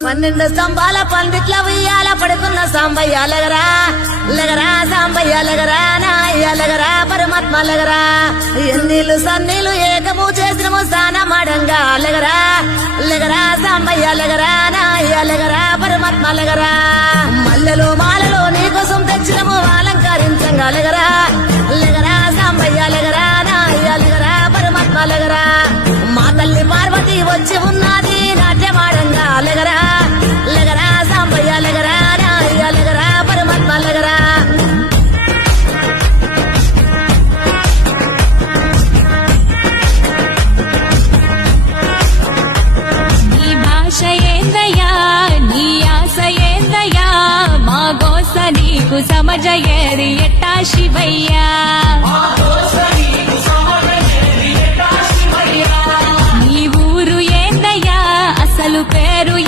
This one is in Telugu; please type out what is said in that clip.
12 స్తంభాల పందిట్ల ఉయ్యాల పడుకున్న సాంబయ్య లగరా లగరా సాంబయ్య లగరా నాయ్య లగరా పరమాత్మ లగరా ఎన్నీళ్ళు సన్నీళ్ళు ఏకము చేసినము స్నానమాడంగా లగరా లగరా సాంబయ్య లగరా నాయ్య లగరా పరమాత్మ లగరా మల్లెలు మాలలో నీకోసం తెచ్చినము అలంకరించంగా లగరా లగరా సాంబయ్య లగరా నాయ్య లగరా పరమాత్మ లగరా మా తల్లి పార్వతి వచ్చి ఉన్నది నాట్యమాడంగా లగరా లగరా సాంబయ్య లగరా నాయ్య లగరా పరమాత్మ లగరా నీ భాష ఏందయ్యా నీ ఆశ ఏందయ్యా మా గోస నీకు సమజయ్యేది ఎట్టా శివయ్యా